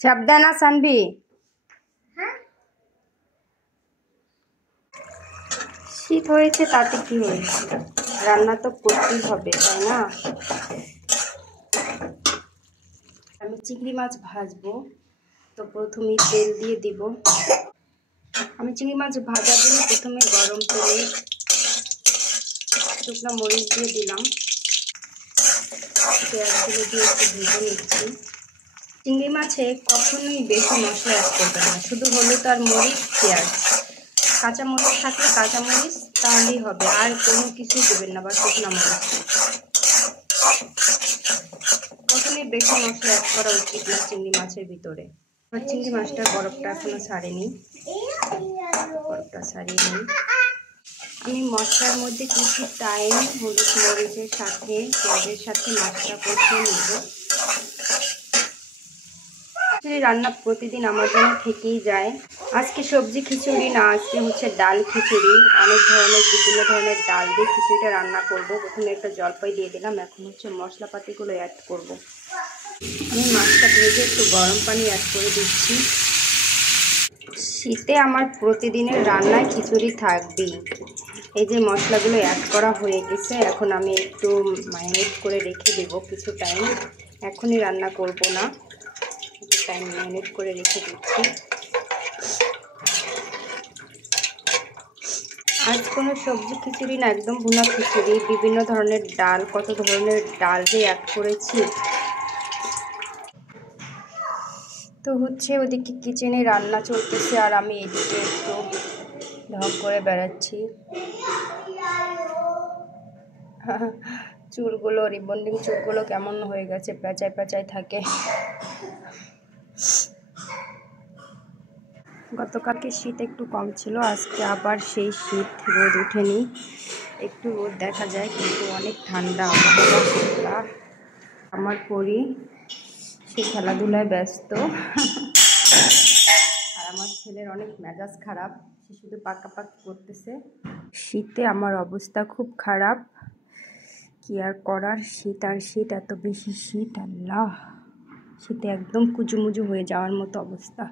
সাবধানা সানভি। শীত হয়েছে তাতে কি হয়েছে, রান্না তো করতেই হবে, তাই না? আমি চিংড়ি মাছ ভাজবো, তো প্রথমেই তেল দিয়ে দিব। আমি চিংড়ি মাছ ভাজার জন্য প্রথমে গরম তেলে শুকনো মরিচ দিয়ে দিলাম, পেঁয়াজগুলো দিয়ে একটু ভেজে নিচ্ছি। চিংড়ি মাছে কখনোই বেশি মশলা অ্যাড করবে না, শুধু হলুদ আর মরিচ, পেঁয়াজ, কাঁচামরিচ থাকলে কাঁচামরিচ তাহলেই হবে, আর কোনো কিছুই দেবেন না, বা শুকনো মরিচ। কখনোই বেশি মশলা অ্যাড করা উচিত না চিংড়ি মাছের ভিতরে। চিংড়ি মাছটার বরফটা এখনো ছাড়েনি, বরফটা ছাড়িয়ে নিই। আমি মশলার মধ্যে কিছু টাইম হলুদ মরিচের সাথে পেঁয়াজের সাথে মাছটা কষিয়ে নিব। রান্না প্রতিদিন আমার জন্য থেকেই যায়। আজকে সবজি খিচুড়ি না, আজকে হচ্ছে ডাল খিচুড়ি। অনেক ধরনের বিভিন্ন ধরনের ডাল দিয়ে খিচুড়িটা রান্না করব। প্রথমে একটা জলপাই দিয়ে দিলাম, এখন হচ্ছে মশলাপাতিগুলো অ্যাড করব। আমি মাছটা ভেজে একটু গরম পানি অ্যাড করে দিচ্ছি। শীতে আমার প্রতিদিনের রান্নায় খিচুড়ি থাকবেই। এই যে মশলাগুলো অ্যাড করা হয়ে গেছে, এখন আমি একটু ম্যারিনেট করে রেখে দেব কিছু টাইম। এখনই রান্না করব না, একটু টাইম ম্যারিনেট করে রেখে দিচ্ছি। আজ কোনো সবজি খিচুড়ি না, একদম ভুনা খিচুড়ি। বিভিন্ন ধরনের ডাল, কত ধরনের ডাল যে অ্যাড করেছি। তো হচ্ছে ওদিকে কিচেনে রান্না চলতেছে, আর আমি এদিকে একটু ঢক করে বেড়াচ্ছি। চুলগুলো, রিবন্ডিং চুলগুলো কেমন হয়ে গেছে, পেঁচায় পেঁচায় থাকে। গতকালকে শীত একটু কম ছিল, আজকে আবার সেই শীত, রোদ উঠেনি। একটু রোদ দেখা যায়, কিন্তু অনেক ঠান্ডা আবহাওয়া। আমার পরি সে খেলাধুলায় ব্যস্ত, আর আমার ছেলের অনেক মেজাজ খারাপ, সে শুধু পাকাপাকি করতেছে। শীতে আমার অবস্থা খুব খারাপ, কি আর করার। শীত আর শীত, এত বেশি শীত, আল্লাহ! শীতে একদম কুচুমুচু হয়ে যাওয়ার মতো অবস্থা।